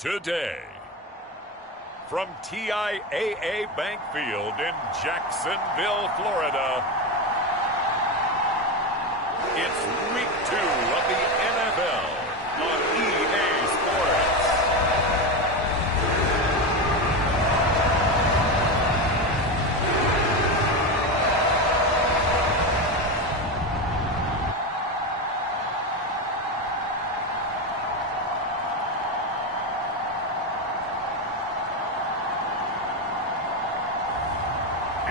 today. From TIAA Bank Field in Jacksonville, Florida, it's Week 2 of the NFL on EA Sports.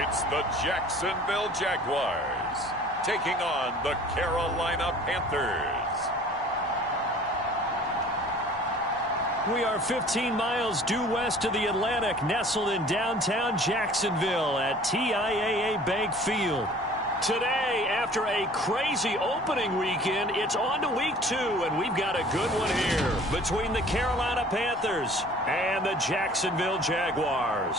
It's the Jacksonville Jaguars taking on the Carolina Panthers. We are 15 miles due west of the Atlantic, nestled in downtown Jacksonville at TIAA Bank Field. Today, after a crazy opening weekend, it's on to Week 2, and we've got a good one here between the Carolina Panthers and the Jacksonville Jaguars.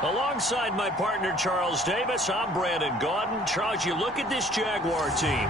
Alongside my partner, Charles Davis, I'm Brandon Gaudin. Charles, you look at this Jaguar team.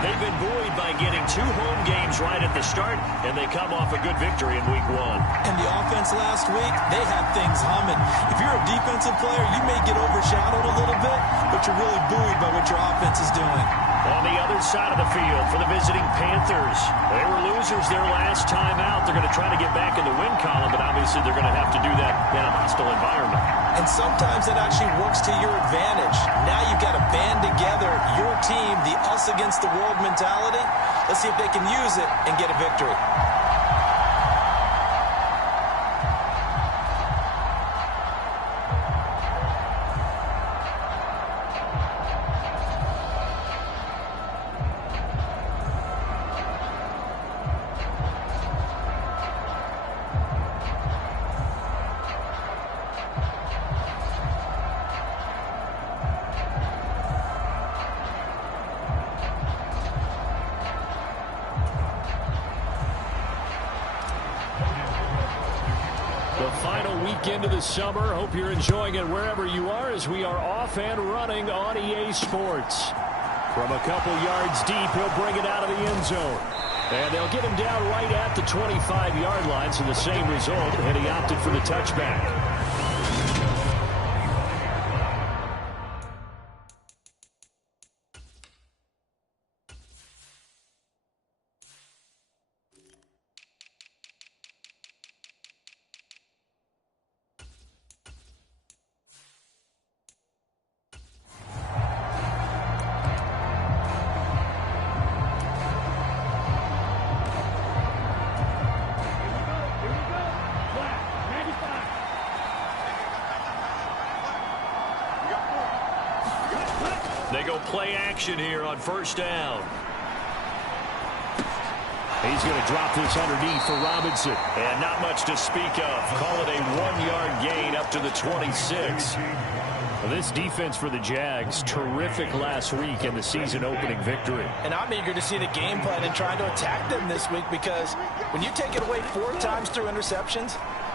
They've been buoyed by getting 2 home games right at the start, and they come off a good victory in Week 1. And the offense last week, they had things humming. If you're a defensive player, you may get overshadowed a little bit, but you're really buoyed by what your offense is doing. On the other side of the field for the visiting Panthers, they were losers their last time out. They're going to try to get back in the win column, but obviously they're going to have to do that in a hostile environment. And sometimes that actually works to your advantage. Now you've got to band together your team, the us against the world mentality. Let's see if they can use it and get a victory. Into the summer. Hope you're enjoying it wherever you are as we are off and running on EA Sports. From a couple yards deep, he'll bring it out of the end zone. And they'll get him down right at the 25-yard line, so the same result, and he opted for the touchback. They go play action here on first down. He's going to drop this underneath for Robinson. And not much to speak of. Call it a 1-yard gain up to the 26. Well, this defense for the Jags, terrific last week in the season-opening victory. And I'm eager to see the game plan and trying to attack them this week because when you take it away 4 times through interceptions,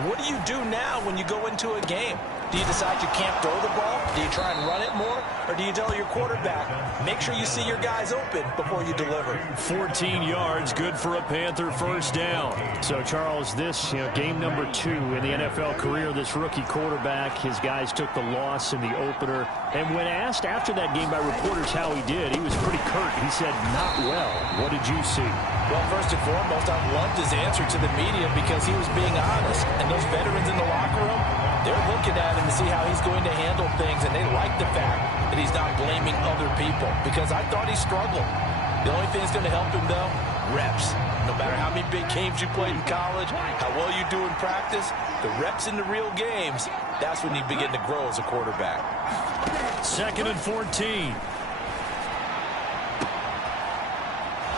what do you do now when you go into a game? Do you decide you can't throw the ball? Do you try and run it more? Or do you tell your quarterback, make sure you see your guys open before you deliver? 14 yards, good for a Panther first down. So, Charles, this game number 2 in the NFL career, this rookie quarterback, his guys took the loss in the opener. And when asked after that game by reporters how he did, he was pretty curt. He said, not well. What did you see? Well, first and foremost, I loved his answer to the media because he was being honest. And those veterans in the locker room, they're looking at him to see how he's going to handle things, and they like the fact that he's not blaming other people because I thought he struggled. The only thing that's going to help him, though, reps. No matter how many big games you played in college, how well you do in practice, the reps in the real games, that's when you begin to grow as a quarterback. 2nd and 14.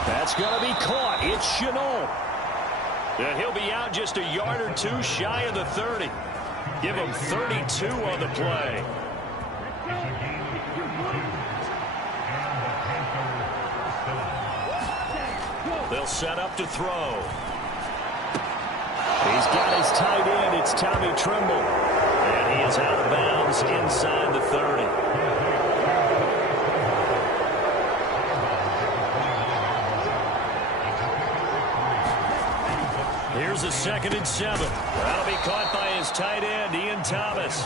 That's going to be caught. It's Chenault. And he'll be out just a yard or 2 shy of the 30. Give him 32 on the play. They'll set up to throw. He's got his tight end. It's Tommy Tremble. And he is out of bounds inside the 30. Here's a 2nd and 7. That'll be caught by his tight end, Ian Thomas.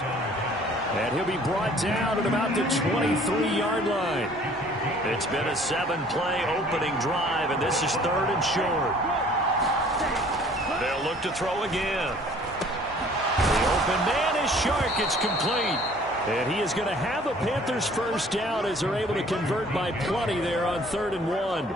And he'll be brought down at about the 23-yard line. It's been a 7-play opening drive, and this is 3rd and short. They'll look to throw again. The open man is Shark. It's complete. And he is going to have a Panthers first down as they're able to convert by plenty there on 3rd and 1.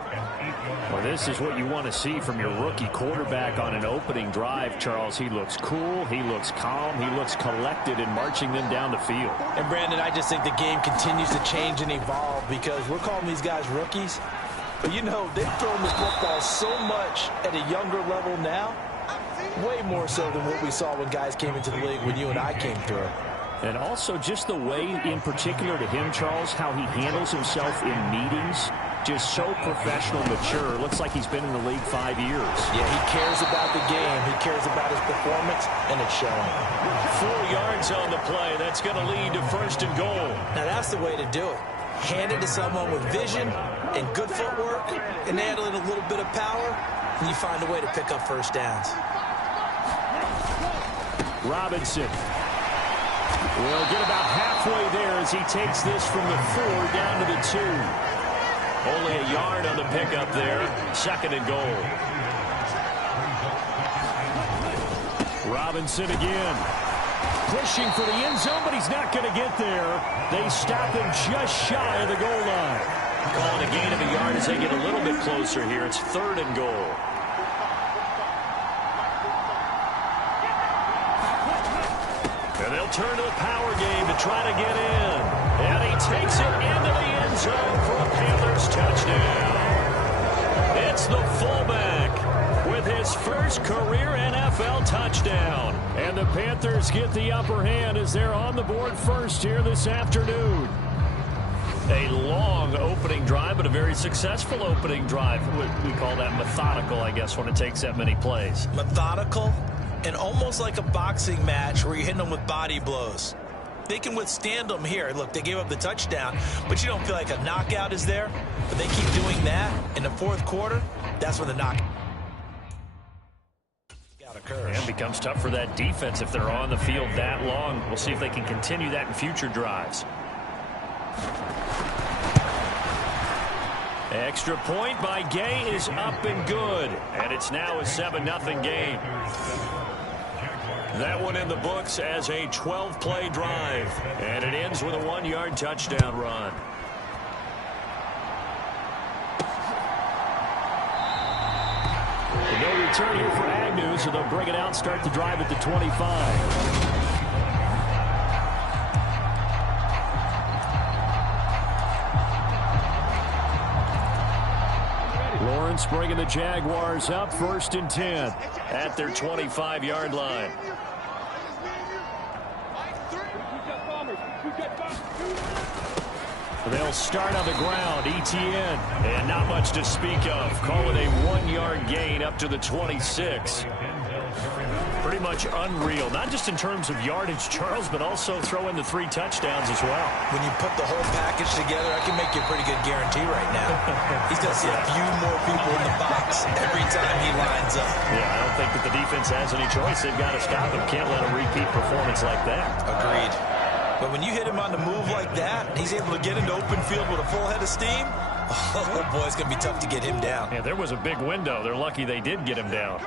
Well, this is what you want to see from your rookie quarterback on an opening drive, Charles. He looks cool. He looks calm. He looks collected in marching them down the field. And, Brandon, I just think the game continues to change and evolve because we're calling these guys rookies. But, you know, they've thrown the football so much at a younger level now, way more so than what we saw when guys came into the league when you and I came through. And also just the way, in particular to him, Charles, how he handles himself in meetings. Just so professional, mature. Looks like he's been in the league 5 years. Yeah, he cares about the game. He cares about his performance, and it's showing. 4 yards on the play. That's going to lead to 1st and goal. Now, that's the way to do it. Hand it to someone with vision and good footwork, and handle it a little bit of power, and you find a way to pick up first downs. Robinson will get about halfway there as he takes this from the 4 down to the 2. Only a yard on the pickup there. 2nd and goal. Robinson again. Pushing for the end zone, but he's not going to get there. They stop him just shy of the goal line. Calling a gain of a yard as they get a little bit closer here. It's 3rd and goal. And they'll turn to the power game to try to get in. And he takes it into the end zone for a Panthers touchdown. It's the fullback with his first career NFL touchdown. And the Panthers get the upper hand as they're on the board first here this afternoon. A long opening drive, but a very successful opening drive. We call that methodical, I guess, when it takes that many plays. Methodical and almost like a boxing match where you're hitting them with body blows. They can withstand them here. Look, they gave up the touchdown, but you don't feel like a knockout is there. But they keep doing that in the 4th quarter. That's when the knockout occurs. And becomes tough for that defense if they're on the field that long. We'll see if they can continue that in future drives. Extra point by Gay is up and good. And it's now a 7-0 game. That one in the books as a 12-play drive. And it ends with a 1-yard touchdown run. No return here for Agnew, so they'll bring it out, start the drive at the 25. Lawrence bringing the Jaguars up 1st and 10 at their 25-yard line. They'll start on the ground. ETN, and not much to speak of. Call it a 1-yard gain up to the 26. Pretty much unreal, not just in terms of yardage, Charles, but also throw in the 3 touchdowns as well. When you put the whole package together, I can make you a pretty good guarantee right now. He's going to see a few more people in the box every time he lines up. Yeah, I don't think that the defense has any choice. They've got to stop him. Can't let a repeat performance like that. Agreed. But when you hit him on the move like that, he's able to get into open field with a full head of steam. Oh, boy, it's going to be tough to get him down. Yeah, there was a big window. They're lucky they did get him down.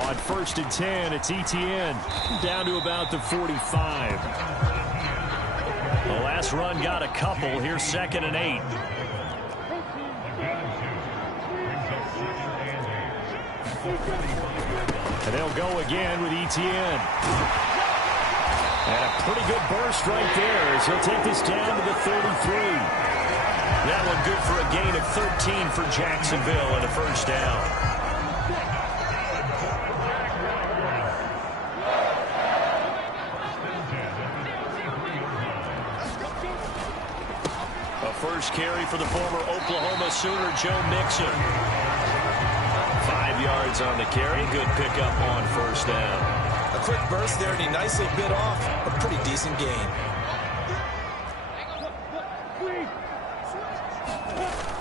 On 1st and 10, it's ETN down to about the 45. The last run got a couple. Here's 2nd and 8. And they'll go again with ETN. And a pretty good burst right there as he'll take this down to the 33. That one good for a gain of 13 for Jacksonville and a first down. A first carry for the former Oklahoma Sooner, Joe Mixon. 5 yards on the carry. Good pickup on first down. A quick burst there, and he nicely bit off a pretty decent gain.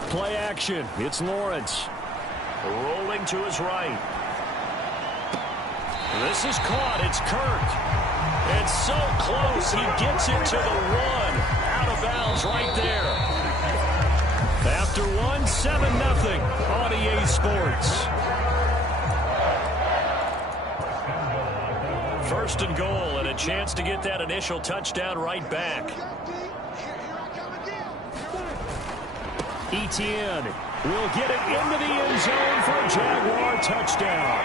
Play action. It's Lawrence. Rolling to his right. This is caught. It's Kirk. It's so close. He gets it to the one. Out of bounds right there. After one, 7-0 on EA Sports. First and goal, and a chance to get that initial touchdown right back. Etienne will get it into the end zone for a Jaguar touchdown.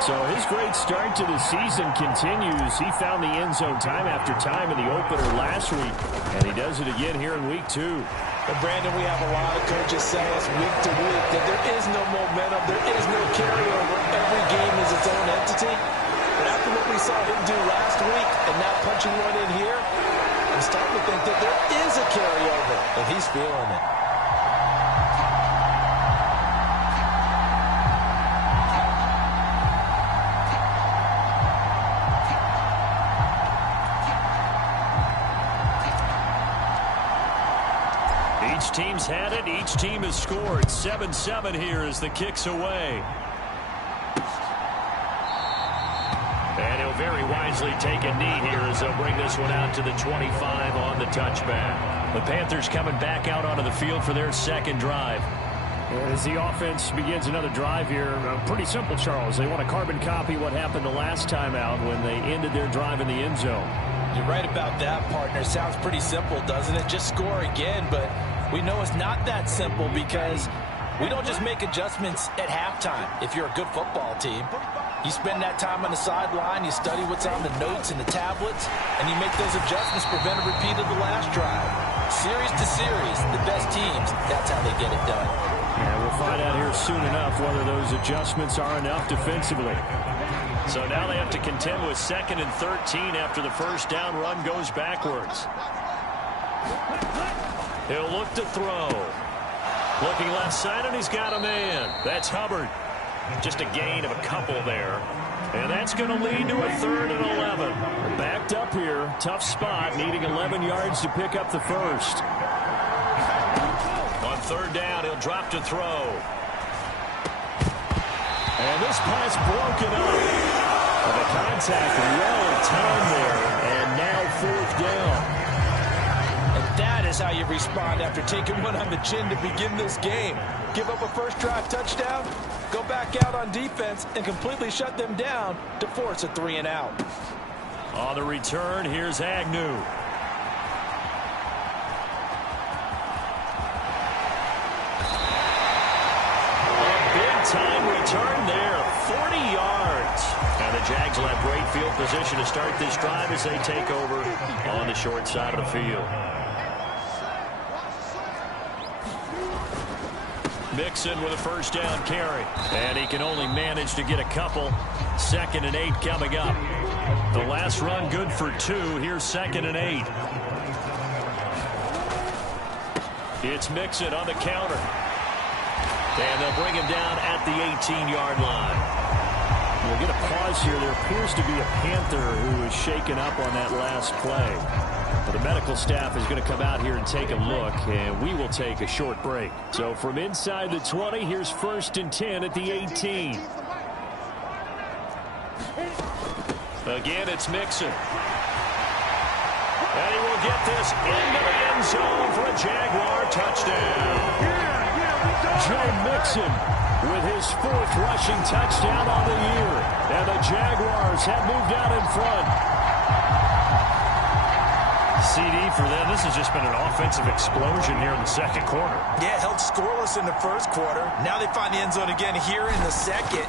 So his great start to the season continues. He found the end zone time after time in the opener last week, and he does it again here in week 2. But Brandon, we have a lot of coaches say us week to week that there is no momentum, there is no carryover. Every game is its own entity. But after what we saw him do last week and now punching one in here, I'm starting to think that there is a carryover, and he's feeling it. Each team's had it. Each team has scored. 7-7 here as the kick's away. And he'll very wisely take a knee here as they'll bring this one out to the 25 on the touchback. The Panthers coming back out onto the field for their second drive. As the offense begins another drive here, pretty simple, Charles. They want to carbon copy what happened the last time out when they ended their drive in the end zone. You're right about that, partner. Sounds pretty simple, doesn't it? Just score again, but we know it's not that simple because we don't just make adjustments at halftime. If you're a good football team, you spend that time on the sideline, you study what's on the notes and the tablets, and you make those adjustments, prevent a repeat of the last drive. Series to series, the best teams, that's how they get it done. Yeah, we'll find out here soon enough whether those adjustments are enough defensively. So now they have to contend with 2nd and 13 after the first down run goes backwards. He'll look to throw. Looking left side, and he's got a man. That's Hubbard. Just a gain of a couple there. And that's going to lead to a 3rd and 11. Backed up here. Tough spot. Needing 11 yards to pick up the first. On 3rd down, he'll drop to throw. And this pass broken up. The contact well timed there. And now 4th down. And that is how you respond after taking one on the chin to begin this game. Give up a first drive touchdown, go back out on defense, and completely shut them down to force a 3 and out. On the return, here's Agnew. A big-time return there, 40 yards. And the Jags will have great field position to start this drive as they take over on the short side of the field. Mixon with a first down carry. And he can only manage to get a couple. 2nd and 8 coming up. The last run good for 2. Here's 2nd and 8. It's Mixon on the counter. And they'll bring him down at the 18-yard line. We'll get a pause here. There appears to be a Panther who is shaken up on that last play. But the medical staff is going to come out here and take a look, and we will take a short break. So from inside the 20, here's 1st and 10 at the 18. Again, it's Mixon. And he will get this into the end zone for a Jaguar touchdown. Joe Mixon with his 4th rushing touchdown on the year. And the Jaguars have moved out in front. CD for them. This has just been an offensive explosion here in the 2nd quarter. Yeah, held scoreless in the 1st quarter. Now they find the end zone again here in the 2nd.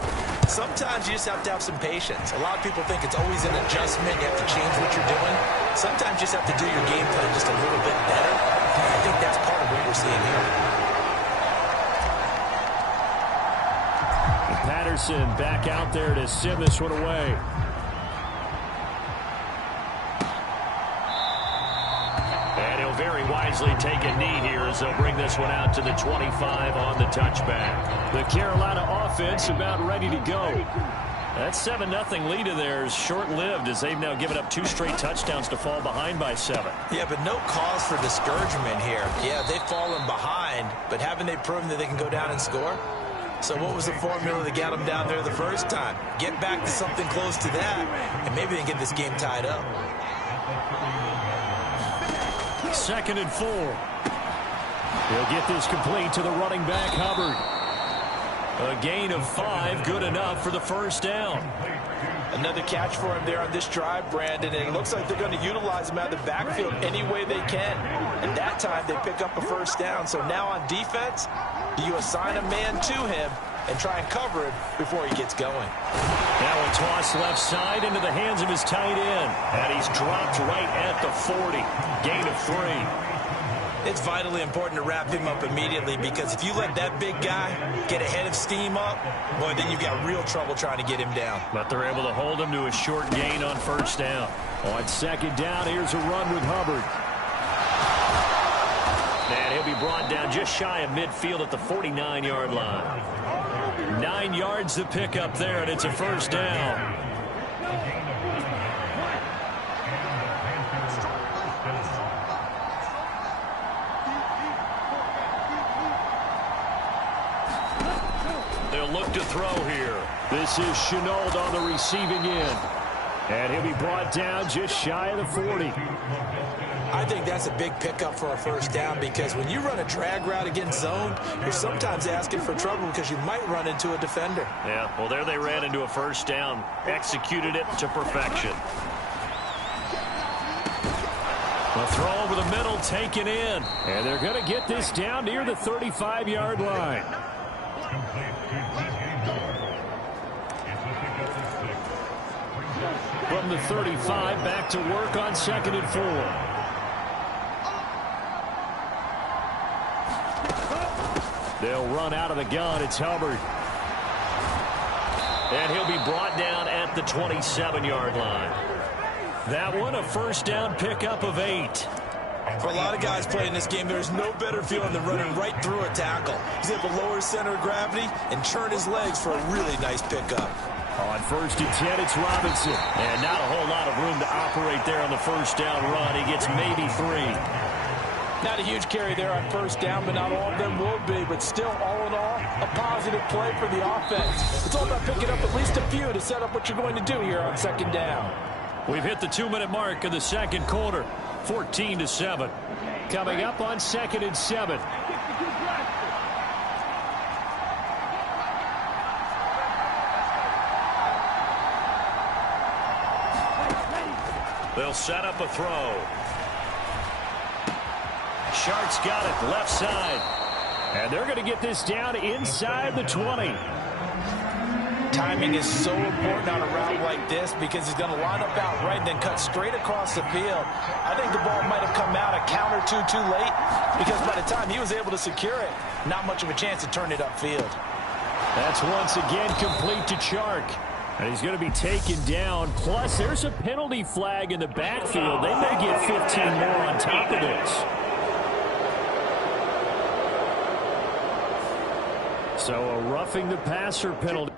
Sometimes you just have to have some patience. A lot of people think it's always an adjustment. You have to change what you're doing. Sometimes you just have to do your game plan just a little bit better. And I think that's part of what we're seeing here. And Patterson back out there to send this one away. easily take a knee here as they'll bring this one out to the 25 on the touchback. The Carolina offense about ready to go. That 7-0 lead of theirs short-lived as they've now given up 2 straight touchdowns to fall behind by 7. Yeah, but no cause for discouragement here. Yeah, they've fallen behind, but haven't they proven that they can go down and score? So what was the formula that got them down there the first time? Get back to something close to that, and maybe they can get this game tied up. 2nd and 4. He'll get this complete to the running back, Hubbard. A gain of 5, good enough for the first down. Another catch for him there on this drive, Brandon, and it looks like they're going to utilize him out of the backfield any way they can. And that time they pick up a first down. So now on defense, do you assign a man to him and try and cover him before he gets going? Now a toss left side into the hands of his tight end. And he's dropped right at the 40. Gain of 3. It's vitally important to wrap him up immediately, because if you let that big guy get ahead of steam up, boy, then you've got real trouble trying to get him down. But they're able to hold him to a short gain on first down. On 2nd down, here's a run with Hubbard. And he'll be brought down just shy of midfield at the 49-yard line. 9 yards to pick up there, and it's a first down. They'll look to throw here. This is Chenault on the receiving end. And he'll be brought down just shy of the 40. I think that's a big pickup for a first down, because when you run a drag route against zone, you're sometimes asking for trouble because you might run into a defender. Yeah, well, there they ran into a first down. Executed it to perfection. A throw over the middle, taken in. And they're going to get this down near the 35-yard line. From the 35, back to work on 2nd and 4. They'll run out of the gun. It's Hubbard. And he'll be brought down at the 27-yard line. That one, a first down pickup of 8. For a lot of guys playing this game, there's no better feeling than running right through a tackle. He's able to lower his center of gravity and churn his legs for a really nice pickup. On 1st and 10, it's Robinson. And not a whole lot of room to operate there on the first down run. He gets maybe 3. Not a huge carry there on first down, but not all of them will be. But still, all in all, a positive play for the offense. It's all about picking up at least a few to set up what you're going to do here on 2nd down. We've hit the 2-minute mark of the 2nd quarter. 14-7. Coming up on 2nd and 7. They'll set up a throw. Shark's got it left side. And they're going to get this down inside the 20. Timing is so important on a route like this, because he's going to line up out right and then cut straight across the field. I think the ball might have come out a count or two too late, because by the time he was able to secure it, not much of a chance to turn it upfield. That's once again complete to Chark. And he's going to be taken down. Plus, there's a penalty flag in the backfield. They may get 15 more on top of this. So a roughing the passer penalty.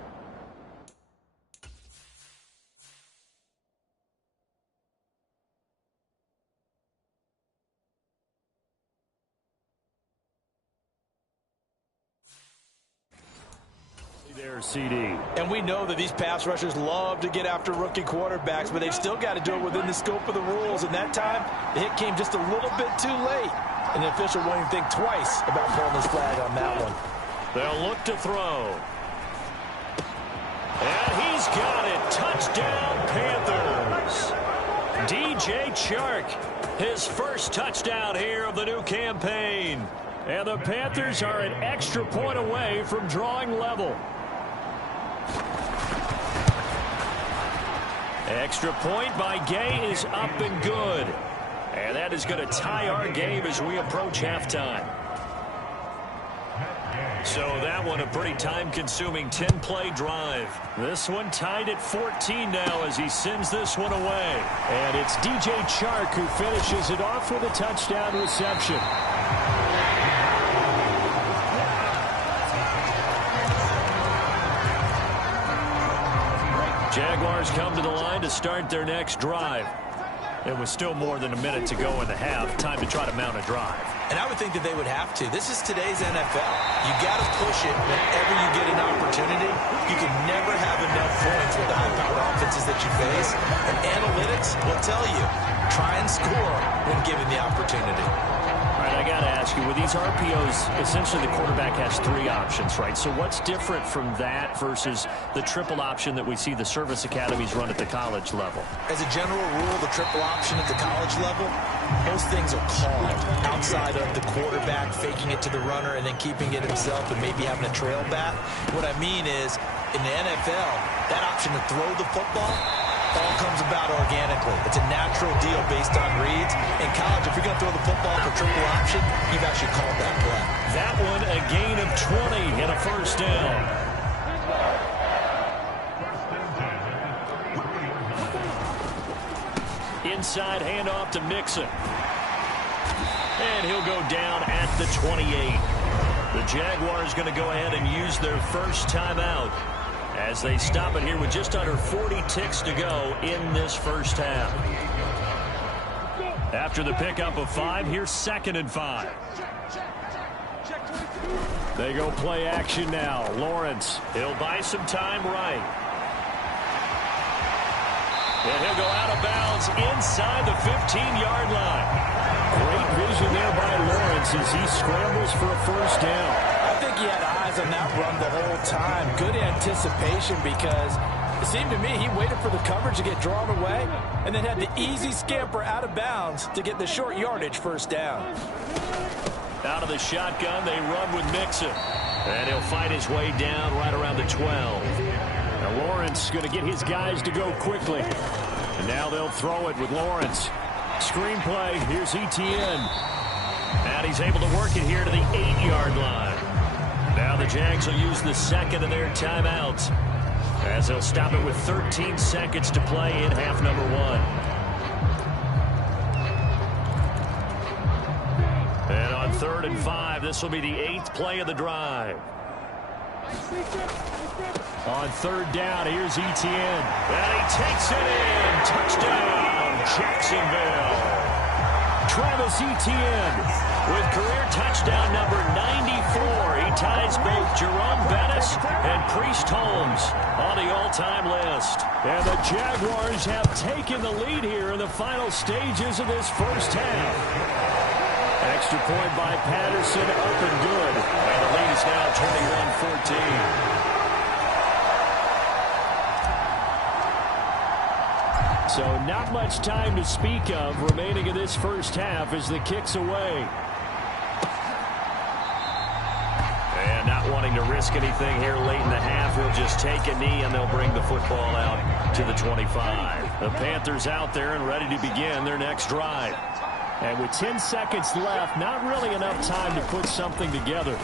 There, CD. And we know that these pass rushers love to get after rookie quarterbacks, but they've still got to do it within the scope of the rules. And that time, the hit came just a little bit too late. And the official won't even think twice about pulling his flag on that one. They'll look to throw. And he's got it. Touchdown, Panthers. DJ Chark, his first touchdown here of the new campaign. And the Panthers are an extra point away from drawing level. Extra point by Gay is up and good. And that is going to tie our game as we approach halftime. So that one a pretty time-consuming 10-play drive. This one tied at 14 now as he sends this one away. And it's DJ Chark who finishes it off with a touchdown reception. Jaguars come to the line to start their next drive. It was still more than a minute to go in the half. Time to try to mount a drive. And I would think that they would have to. This is today's NFL. You got to push it whenever you get an opportunity. You can never have enough points with the high-powered offenses that you face. And analytics will tell you, try and score when given the opportunity. All right, I got to ask you, with these RPOs, essentially the quarterback has 3 options, right? So what's different from that versus the triple option that we see the service academies run at the college level? As a general rule, the triple option at the college level, most things are called outside of the quarterback faking it to the runner and then keeping it himself and maybe having a trail back. What I mean is, in the NFL, that option to throw the football all comes about organically. It's a natural deal based on reads. In college, if you're going to throw the football for triple option, you've actually called that play. That one a gain of 20 and a first down. Inside handoff to Mixon. And he'll go down at the 28. The Jaguars going to go ahead and use their first timeout as they stop it here with just under 40 ticks to go in this first half. After the pickup of 5, here's 2nd and 5. They go play action now. Lawrence. He'll buy some time right. And he'll go out of bounds inside the 15-yard line. Great vision there by Lawrence as he scrambles for a first down. I think he had eyes on that run the whole time. Good anticipation because it seemed to me he waited for the coverage to get drawn away and then had the easy scamper out of bounds to get the short yardage first down. Out of the shotgun, they run with Mixon. And he'll fight his way down right around the 12. Now Lawrence going to get his guys to go quickly. And now they'll throw it with Lawrence. Screenplay, here's Etienne. And he's able to work it here to the 8-yard line. Now the Jags will use the second of their timeouts as they'll stop it with 13 seconds to play in half number 1. And on 3rd and 5, this will be the 8th play of the drive. On 3rd down, here's Etienne. And he takes it in. Touchdown, Jacksonville. Travis Etienne with career touchdown number 94. He ties both Jerome Bettis and Priest Holmes on the all-time list. And the Jaguars have taken the lead here in the final stages of this first half. Extra point by Patterson, up and good. And the lead is now 21-14. So not much time to speak of remaining in this first half as the kick's away. And not wanting to risk anything here late in the half, he'll just take a knee and they'll bring the football out to the 25. The Panthers out there and ready to begin their next drive. And with 10 seconds left, not really enough time to put something together.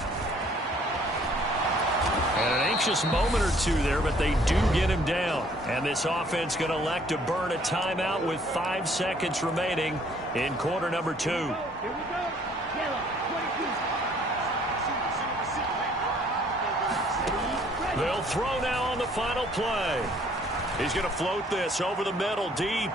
And an anxious moment or two there, but they do get him down. And this offense going to elect to burn a timeout with 5 seconds remaining in quarter number 2. They'll throw now on the final play. He's going to float this over the middle deep.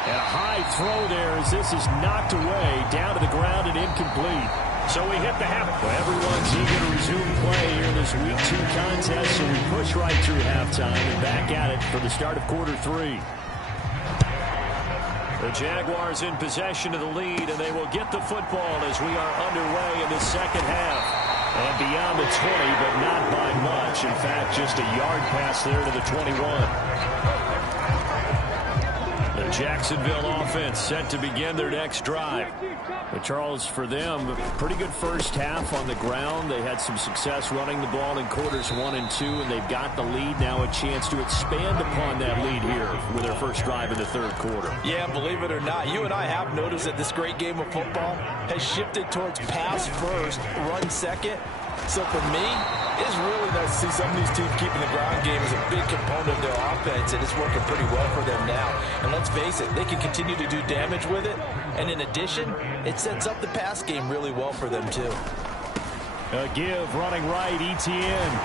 And a high throw there as this is knocked away, down to the ground and incomplete. So we hit the half. Well, everyone's eager to resume play here in this Week 2 contest, so we push right through halftime and back at it for the start of quarter 3. The Jaguars in possession of the lead, and they will get the football as we are underway in the second half. And beyond the 20, but not by much. In fact, just a yard pass there to the 21. The Jacksonville offense set to begin their next drive. But Charles, for them, pretty good first half on the ground. They had some success running the ball in quarters 1 and 2, and they've got the lead now, a chance to expand upon that lead here with their first drive in the 3rd quarter. Yeah, believe it or not, you and I have noticed that this great game of football has shifted towards pass first, run second. So for me, it's really nice to see some of these teams keeping the ground game as a big component of their offense, and it's working pretty well for them now. And let's face it, they can continue to do damage with it. And in addition, it sets up the pass game really well for them too. A give running right, Etienne.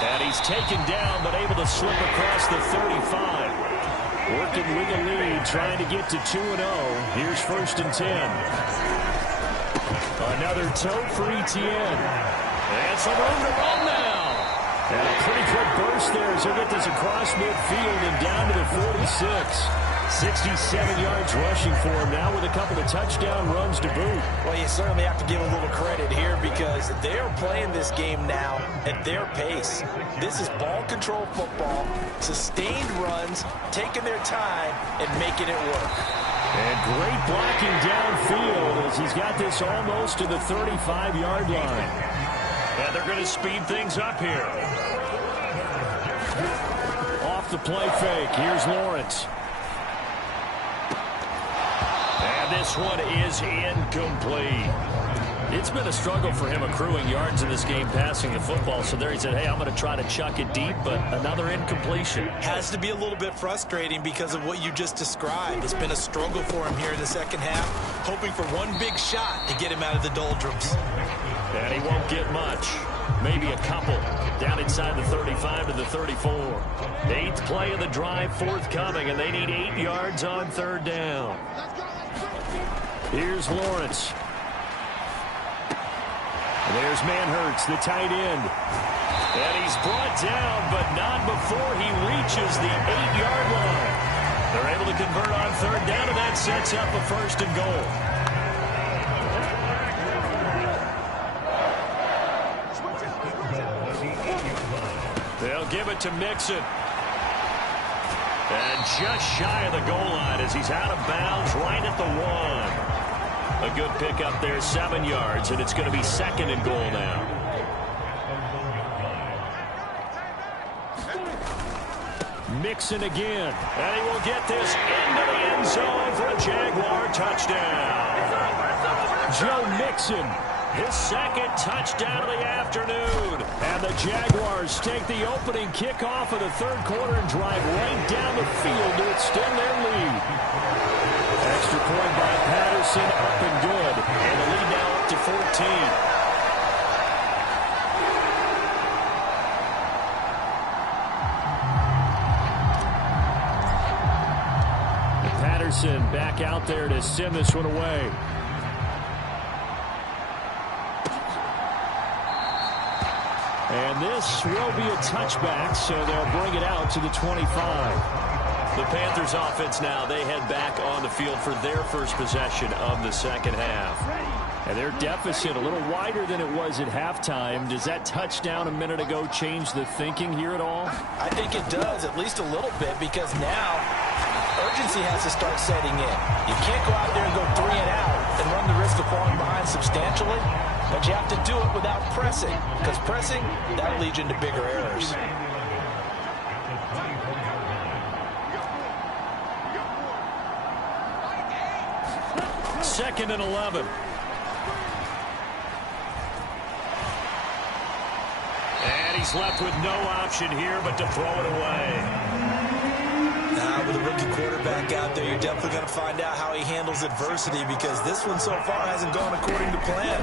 And he's taken down, but able to slip across the 35. Working with the lead, trying to get to 2-0. Here's 1st and 10. Another tote for Etienne. And some room to run now. And a pretty quick burst there as he'll get this across midfield and down to the 46. 67 yards rushing for him now with a couple of touchdown runs to boot. Well, you certainly have to give a little credit here because they're playing this game now at their pace. This is ball control football, sustained runs, taking their time, and making it work. And great blocking downfield as he's got this almost to the 35-yard line. And they're going to speed things up here. Off the play fake, here's Lawrence. And this one is incomplete. It's been a struggle for him accruing yards in this game passing the football. So there he said, hey, I'm going to try to chuck it deep, but another incompletion. Has to be a little bit frustrating because of what you just described. It's been a struggle for him here in the second half, hoping for one big shot to get him out of the doldrums. And he won't get much. Maybe a couple. Down inside the 35 to the 34. 8th play of the drive forthcoming, and they need 8 yards on 3rd down. Here's Lawrence. There's Manhertz, the tight end. And he's brought down, but not before he reaches the 8-yard line. They're able to convert on 3rd down, and that sets up a 1st and goal. They'll give it to Mixon. And just shy of the goal line as he's out of bounds right at the 1. A good pickup there, 7 yards, and it's going to be 2nd and goal now. Mixon again, and he will get this into the end zone for a Jaguar touchdown. Joe Mixon, his 2nd touchdown of the afternoon. And the Jaguars take the opening kickoff of the 3rd quarter and drive right down the field to extend their lead. Extra point by Patterson, up and good. And the lead now up to 14. And Patterson back out there to send this one away. And this will be a touchback, so they'll bring it out to the 25. The Panthers offense now, they head back on the field for their first possession of the second half. And their deficit a little wider than it was at halftime. Does that touchdown a minute ago change the thinking here at all? I think it does, at least a little bit, because now urgency has to start setting in. You can't go out there and go 3 and out and run the risk of falling behind substantially, but you have to do it without pressing, because pressing, that'll lead you into bigger errors. 2nd and 11. And he's left with no option here but to throw it away. Now, with a rookie quarterback out there, you're definitely going to find out how he handles adversity because this one so far hasn't gone according to plan.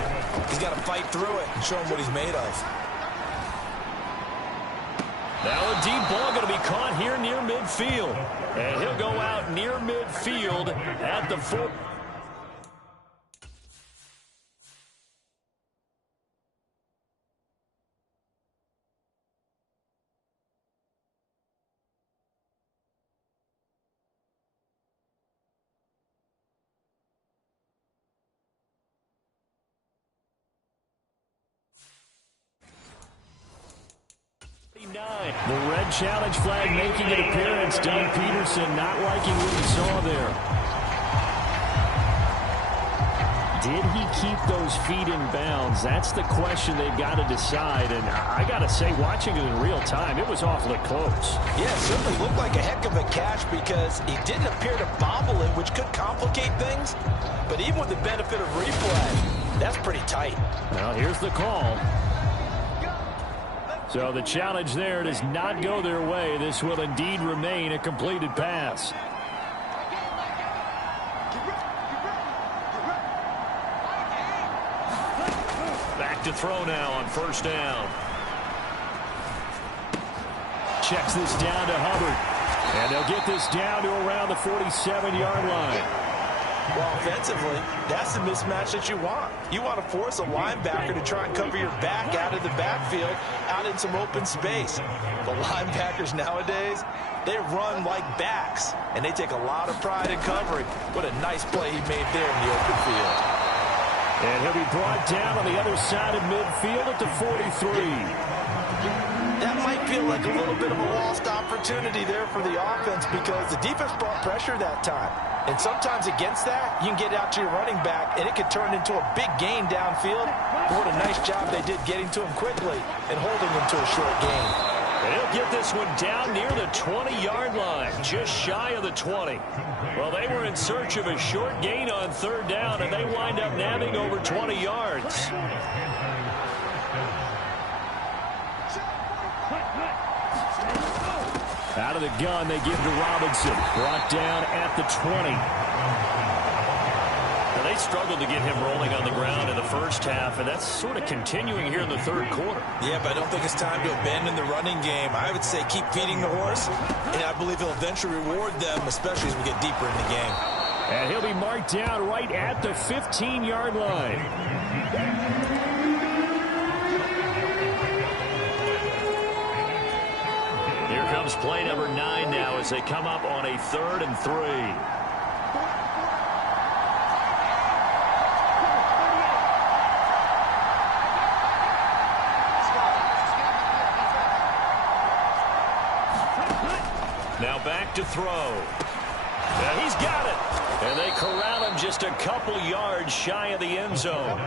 He's got to fight through it and show him what he's made of. Now a deep ball going to be caught here near midfield. And he'll go out near midfield at the 4. The red challenge flag making an appearance. Doug Peterson not liking what he saw there. Did he keep those feet in bounds? That's the question they've got to decide. And I got to say, watching it in real time, it was awfully close. Yeah, it certainly looked like a heck of a catch because he didn't appear to bobble it, which could complicate things. But even with the benefit of replay, That's pretty tight. Well, here's the call. So the challenge there does not go their way. This will indeed remain a completed pass. Back to throw now on first down. Checks this down to Hubbard. And they'll get this down to around the 47-yard line. Well, offensively, that's the mismatch that you want. You want to force a linebacker to try and cover your back out of the backfield, out in some open space. The linebackers nowadays, they run like backs, and they take a lot of pride in covering. What a nice play he made there in the open field. And he'll be brought down on the other side of midfield at the 43. That might feel like a little bit of a lost opportunity there for the offense because the defense brought pressure that time. And sometimes against that, you can get out to your running back, and it could turn into a big gain downfield. But what a nice job they did getting to him quickly and holding him to a short gain. And he'll get this one down near the 20-yard line, just shy of the 20. Well, they were in search of a short gain on third down, and they wind up nabbing over 20 yards. Out of the gun, they give to Robinson. Brought down at the 20. Now, they struggled to get him rolling on the ground in the first half, and that's sort of continuing here in the third quarter. Yeah, but I don't think it's time to abandon the running game. I would say keep feeding the horse, and I believe he'll eventually reward them, especially as we get deeper in the game. And he'll be marked down right at the 15-yard line. Here comes play number 9 now as they come up on a 3rd and 3. Now back to throw. And he's got it. And they corral him just a couple yards shy of the end zone.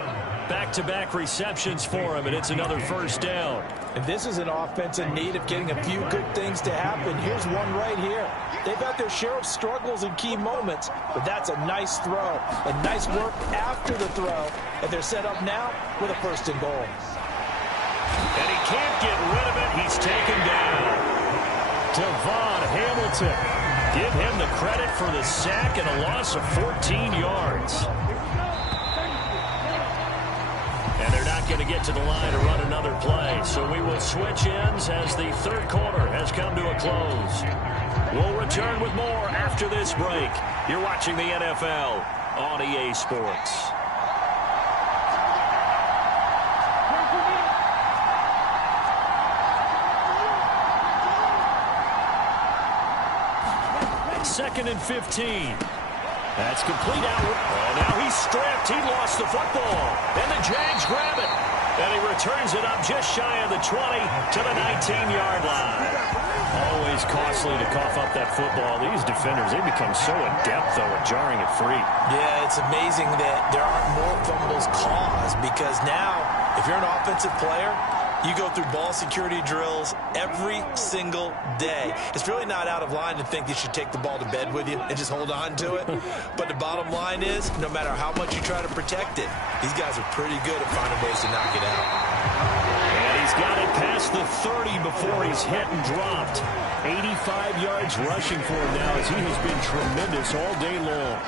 Back-to-back receptions for him, and it's another first down. And this is an offense in need of getting a few good things to happen. Here's one right here. They've had their share of struggles in key moments, but that's a nice throw. And nice work after the throw. And they're set up now with a 1st and goal. And he can't get rid of it. He's taken down. Devon Hamilton. Give him the credit for the sack and a loss of 14 yards. And they're not going to get to the line to run another play. So we will switch ends as the third quarter has come to a close. We'll return with more after this break. You're watching the NFL on EA Sports. Second and 15. That's complete out. Oh, now he's stripped. He lost the football. And the Jags grab it. And he returns it up just shy of the 20 to the 19-yard line. Always costly to cough up that football. These defenders, they become so adept, though, at jarring it free. Yeah, it's amazing that there aren't more fumbles caused because now, if you're an offensive player, you go through ball security drills every single day. It's really not out of line to think you should take the ball to bed with you and just hold on to it. But the bottom line is, no matter how much you try to protect it, these guys are pretty good at finding ways to knock it out. And he's got it past the 30 before he's hit and dropped. 85 yards rushing for him now as he has been tremendous all day long.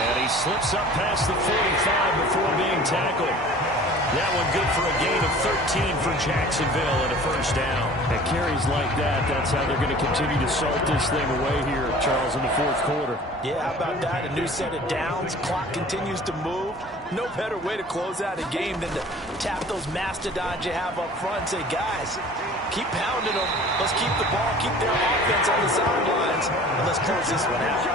And he slips up past the 45 before being tackled. That one good for a gain of 13 for Jacksonville and a first down. And carries like that, that's how they're going to continue to salt this thing away here, Charles, in the fourth quarter. Yeah, how about that? A new set of downs. Clock continues to move. No better way to close out a game than to tap those mastodons you have up front and say, guys, keep pounding them. Let's keep the ball, keep their offense on the sidelines, and let's close this one out.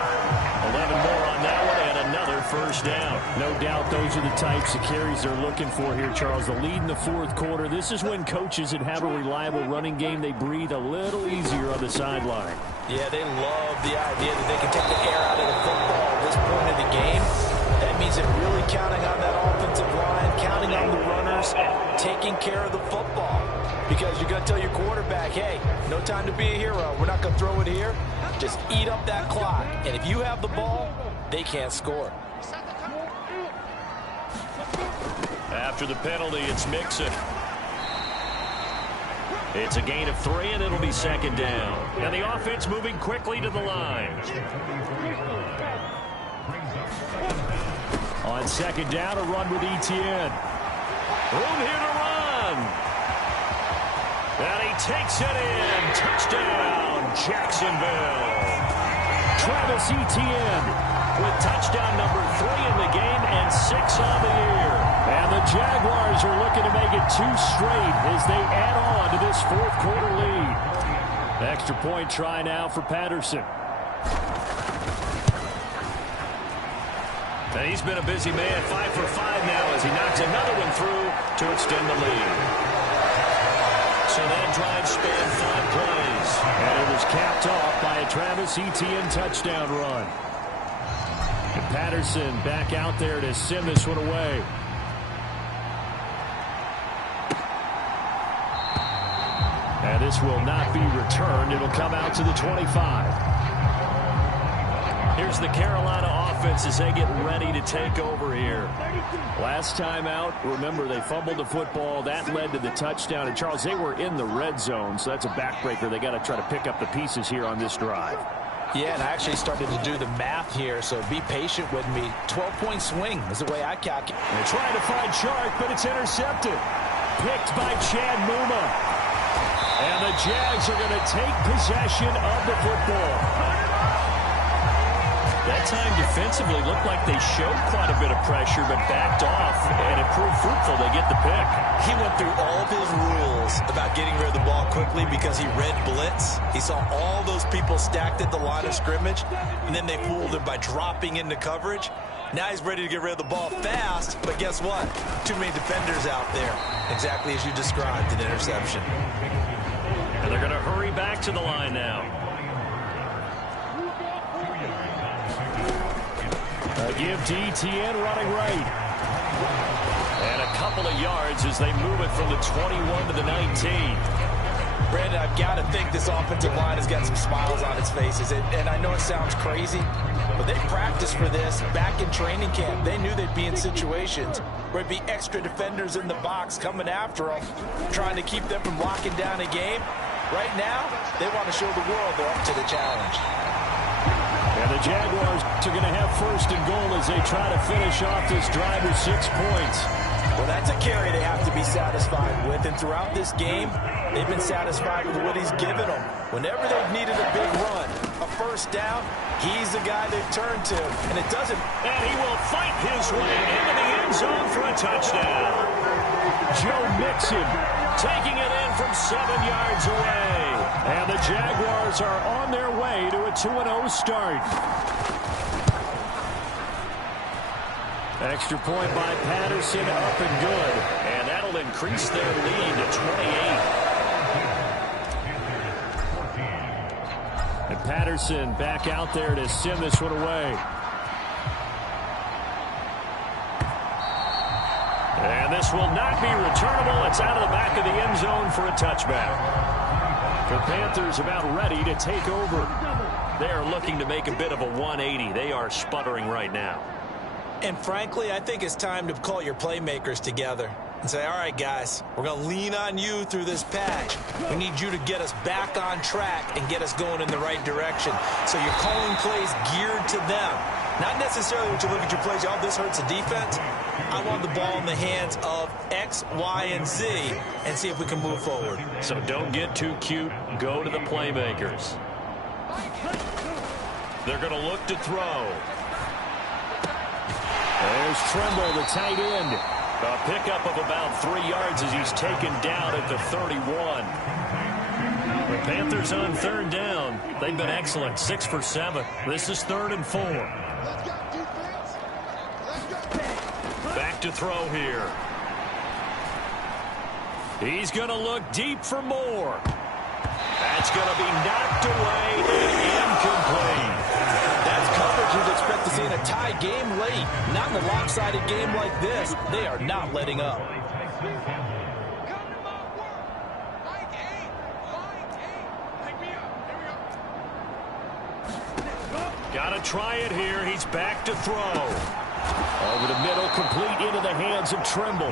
11 more on that one and another first down. No doubt those are the types of carries they're looking for here, Charles. The lead in the fourth quarter. This is when coaches that have a reliable running game, they breathe a little easier on the sideline. Yeah, they love the idea that they can take the air out of the football at this point of the game. That means they're really counting on that offensive line, counting on the runners, taking care of the football. Because you're going to tell your quarterback, hey, no time to be a hero. We're not going to throw it here. Just eat up that clock. And if you have the ball, they can't score. After the penalty, it's Mixon. It's a gain of 3, and it'll be second down. And the offense moving quickly to the line. On second down, a run with Etienne. Room here to run. And he takes it in. Touchdown, Jacksonville. Travis Etienne with touchdown number 3 in the game and 6 on the year. And the Jaguars are looking to make it 2 straight as they add on to this fourth quarter lead. Extra point try now for Patterson. And he's been a busy man, 5 for 5 now as he knocks another one through to extend the lead. So that drive spanned 5 plays. And it was capped off by a Travis Etienne touchdown run. And Patterson back out there to send this one away. And this will not be returned. It'll come out to the 25. Here's the Carolina offense as they get ready to take over here. Last time out, remember, they fumbled the football. That led to the touchdown. And, Charles, they were in the red zone, so that's a backbreaker. They got to try to pick up the pieces here on this drive. Yeah, and I actually started to do the math here, so be patient with me. 12-point swing is the way I calculate. They're trying to find Chark, but it's intercepted. Picked by Chad Muma. And the Jags are going to take possession of the football. That time defensively looked like they showed quite a bit of pressure but backed off, and it proved fruitful. They get the pick. He went through all of his rules about getting rid of the ball quickly because he read blitz. He saw all those people stacked at the line of scrimmage, and then they fooled him by dropping into coverage. Now he's ready to get rid of the ball fast, but guess what? Too many defenders out there. Exactly as you described, an interception. And they're going to hurry back to the line now. A give to Etienne running right. And a couple of yards as they move it from the 21 to the 19. Brandon, I've got to think this offensive line has got some smiles on its faces. And I know it sounds crazy, but they practiced for this back in training camp. They knew they'd be in situations where it'd be extra defenders in the box coming after them, trying to keep them from locking down a game. Right now, they want to show the world they're up to the challenge. And the Jaguars are going to have first and goal as they try to finish off this drive with 6 points. Well, that's a carry they have to be satisfied with. And throughout this game, they've been satisfied with what he's given them. Whenever they've needed a big run, a first down, he's the guy they've turned to. And it doesn't. And he will fight his way into the end zone for a touchdown. Joe Mixon taking it in from 7 yards away. And the Jaguars are on their way to a 2-0 start. Extra point by Patterson, up and good. And that'll increase their lead to 28. And Patterson back out there to send this one away. And this will not be returnable. It's out of the back of the end zone for a touchback. The Panthers about ready to take over. They are looking to make a bit of a 180. They are sputtering right now. And frankly, I think it's time to call your playmakers together and say, all right, guys, we're going to lean on you through this patch. We need you to get us back on track and get us going in the right direction. So you're calling plays geared to them. Not necessarily when you look at your plays, oh, this hurts the defense. I want the ball in the hands of X, Y, and Z and see if we can move forward. So don't get too cute. Go to the playmakers. They're going to look to throw. There's Tremble, the tight end. A pickup of about 3 yards as he's taken down at the 31. The Panthers on third down. They've been excellent, 6 for 7. This is 3rd and 4. Back to throw here. He's going to look deep for more. That's going to be knocked away and incomplete. That's coverage you'd expect to see in a tie game late. Not in a lopsided game like this. They are not letting up. Got to try it here. He's back to throw. Over the middle, complete into the hands of Trimble.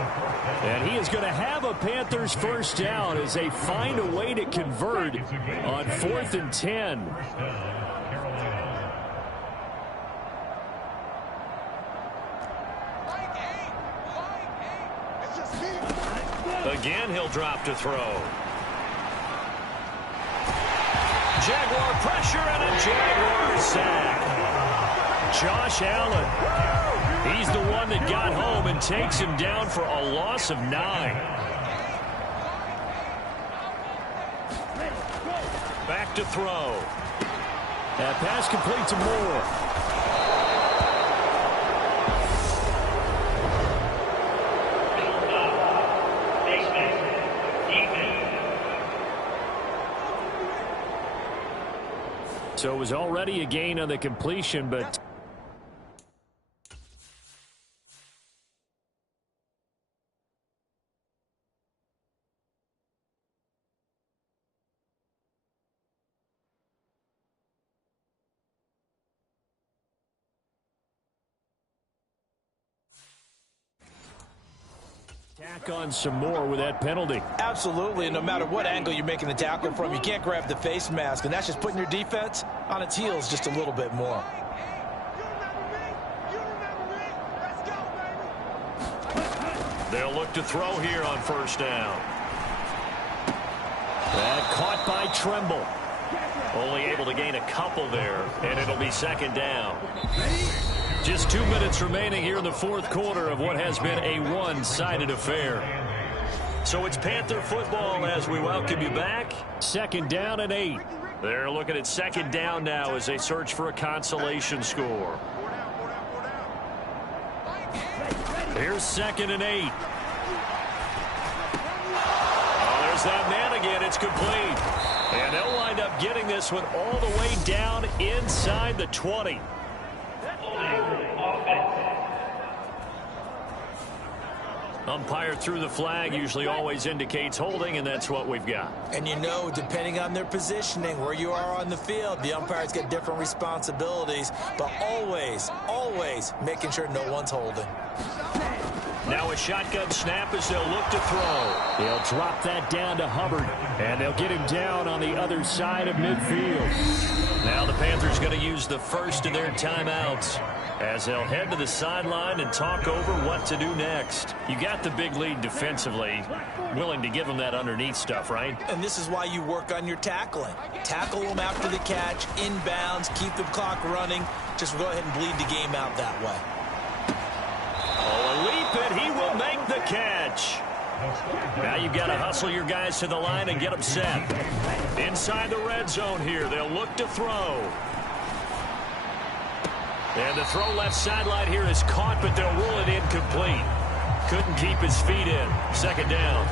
And he is going to have a Panthers first down as they find a way to convert on 4th and 10. Again, he'll drop to throw. Jaguar pressure and a Jaguar sack. Josh Allen. He's the one that got home and takes him down for a loss of 9. Back to throw. That pass complete to Moore. So it was already a gain on the completion, but tack on some more with that penalty. Absolutely, and no matter what angle you're making the tackle from, you can't grab the face mask, and that's just putting your defense on its heels just a little bit more. They'll look to throw here on first down. That caught by Trimble. Only able to gain a couple there, and it'll be second down. Just 2 minutes remaining here in the fourth quarter of what has been a one-sided affair. So it's Panther football as we welcome you back. Second down and 8. They're looking at second down now as they search for a consolation score. Here's second and 8. Oh, there's that man again. It's complete. And they'll wind up getting this one all the way down inside the 20. Umpire threw the flag, usually always indicates holding, and that's what we've got. And you know, depending on their positioning, where you are on the field, the umpires get different responsibilities, but always, always making sure no one's holding. Now a shotgun snap as they'll look to throw. They'll drop that down to Hubbard, and they'll get him down on the other side of midfield. Now the Panthers going to use the first of their timeouts as they'll head to the sideline and talk over what to do next. You got the big lead defensively, willing to give them that underneath stuff, right? And this is why you work on your tackling. Tackle them after the catch, inbounds, keep the clock running. Just go ahead and bleed the game out that way. Oh, a leap, and he will make the catch. Now you've got to hustle your guys to the line and get them set. Inside the red zone here, they'll look to throw. And the throw left sideline here is caught, but they'll rule it incomplete. Couldn't keep his feet in. Second down.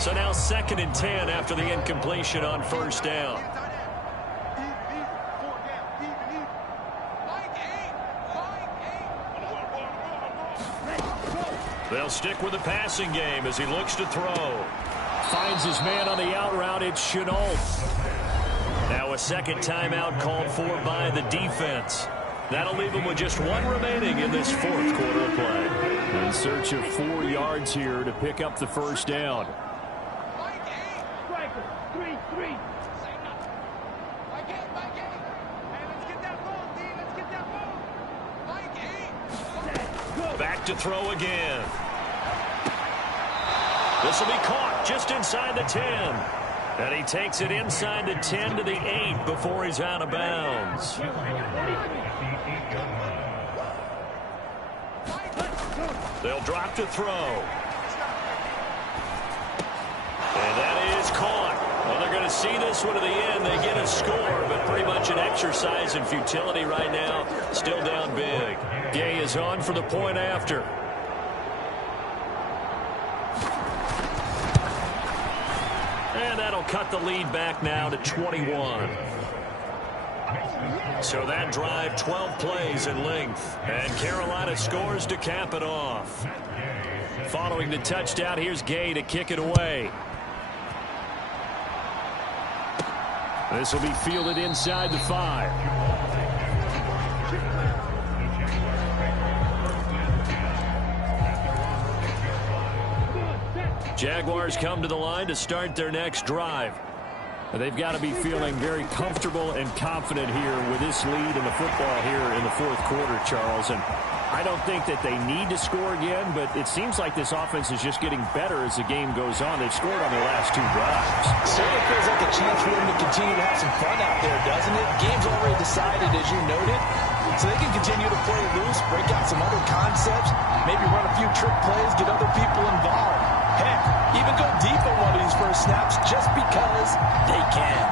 So now second and 10 after the incompletion on first down. They'll stick with the passing game as he looks to throw. Finds his man on the out route. It's Chenault. Now a second timeout called for by the defense. That'll leave them with just one remaining in this fourth quarter of play. In search of 4 yards here to pick up the first down. Back to throw again. This will be caught just inside the 10. And he takes it inside the 10 to the 8 before he's out of bounds. They'll drop to throw. And that is caught. Well, they're going to see this one to the end. They get a score, but pretty much an exercise in futility right now. Still down big. Gay is on for the point after. And that'll cut the lead back now to 21. So that drive, 12 plays in length. And Carolina scores to cap it off. Following the touchdown, here's Gay to kick it away. This will be fielded inside the 5. Jaguars come to the line to start their next drive. They've got to be feeling very comfortable and confident here with this lead in the football here in the fourth quarter, Charles. And I don't think that they need to score again, but it seems like this offense is just getting better as the game goes on. They've scored on their last 2 drives. Certainly feels like a chance for them to continue to have some fun out there, doesn't it? Game's already decided, as you noted, so they can continue to play loose, break out some other concepts, maybe run a few trick plays, get other people involved. Heck, even go deep on one of these first snaps just because they can.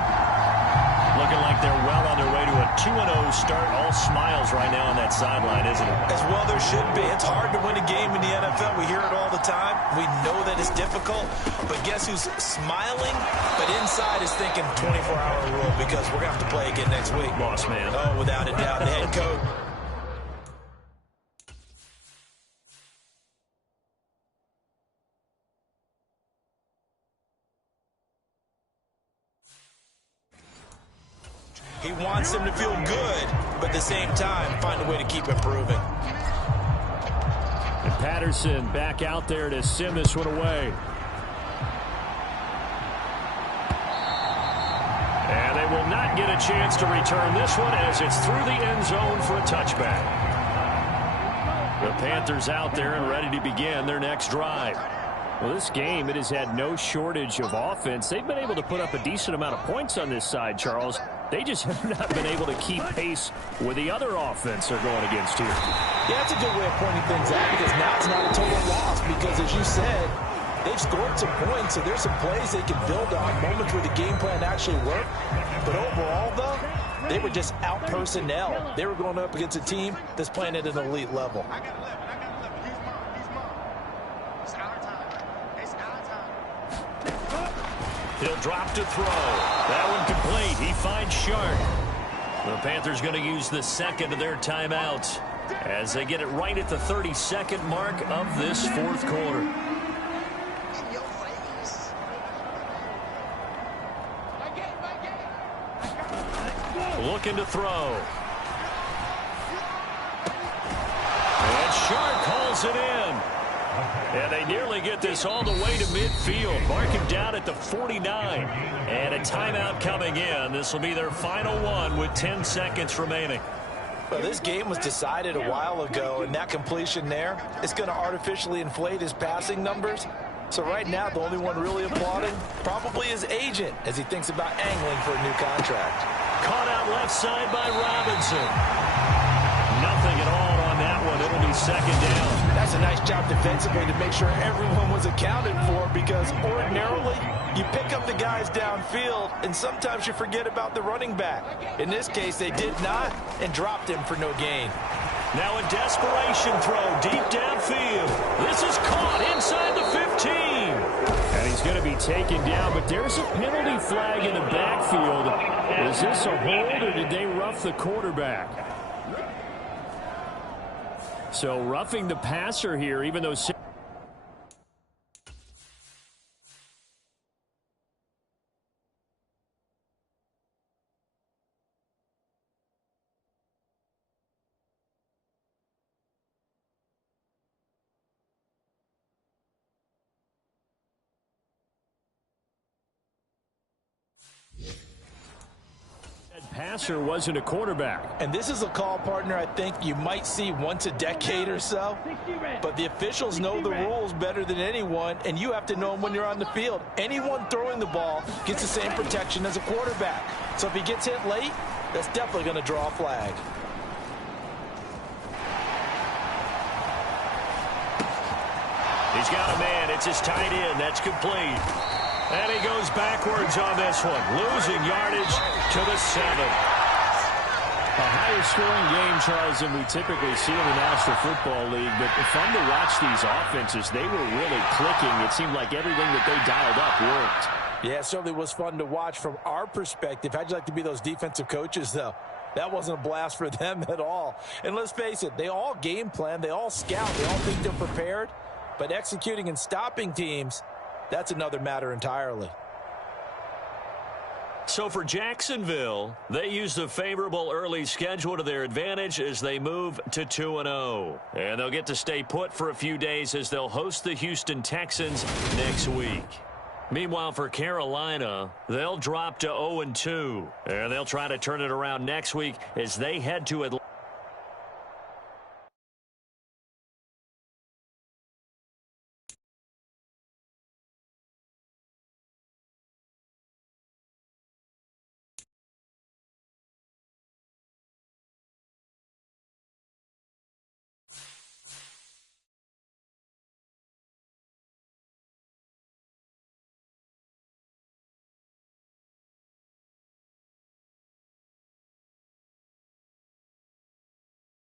Looking like they're well on their way to a 2-0 start. All smiles right now on that sideline, isn't it? As well there should be. It's hard to win a game in the NFL. We hear it all the time. We know that it's difficult. But guess who's smiling? But inside is thinking 24-hour rule because we're going to have to play again next week. Boss man. Oh, without a doubt. The head coach. He wants them to feel good, but at the same time, find a way to keep improving. And Patterson back out there to sim this one away. And they will not get a chance to return this one as it's through the end zone for a touchback. The Panthers out there and ready to begin their next drive. Well, this game, it has had no shortage of offense. They've been able to put up a decent amount of points on this side, Charles. They just have not been able to keep pace with the other offense they're going against here. Yeah, that's a good way of pointing things out because now it's not a total loss because, as you said, they've scored some points, so there's some plays they can build on, moments where the game plan actually worked. But overall, though, they were just out-personnel. They were going up against a team that's playing at an elite level. He'll drop to throw. That one complete. He finds Shark. The Panthers going to use the second of their timeouts as they get it right at the 32nd mark of this fourth quarter. Looking to throw. And Shark calls it in. And they nearly get this all the way to midfield. Mark him down at the 49. And a timeout coming in. This will be their final one with 10 seconds remaining. Well, this game was decided a while ago, and that completion there is going to artificially inflate his passing numbers. So right now, the only one really applauding probably his agent as he thinks about angling for a new contract. Caught out left side by Robinson. Nothing at all on that one. It'll be second down. That's a nice job defensively to make sure everyone was accounted for because ordinarily you pick up the guys downfield and sometimes you forget about the running back. In this case, they did not and dropped him for no gain. Now a desperation throw deep downfield. This is caught inside the 15. And he's going to be taken down, but there's a penalty flag in the backfield. Is this a hold or did they rough the quarterback? So roughing the passer here, even though... passer wasn't a quarterback. And this is a call, partner, I think you might see once a decade or so. But the officials know the rules better than anyone, and you have to know them when you're on the field. Anyone throwing the ball gets the same protection as a quarterback. So if he gets hit late, that's definitely going to draw a flag. He's got a man. It's his tight end. That's complete. And he goes backwards on this one. Losing yardage to the 7. A higher scoring game, Charles, than we typically see in the National Football League. But fun to watch these offenses. They were really clicking. It seemed like everything that they dialed up worked. Yeah, it certainly was fun to watch from our perspective. How'd you like to be those defensive coaches, though? That wasn't a blast for them at all. And let's face it, they all game plan. They all scout. They all think they're prepared. But executing and stopping teams, that's another matter entirely. So for Jacksonville, they use the favorable early schedule to their advantage as they move to 2-0. And they'll get to stay put for a few days as they'll host the Houston Texans next week. Meanwhile, for Carolina, they'll drop to 0-2. And they'll try to turn it around next week as they head to Atlanta.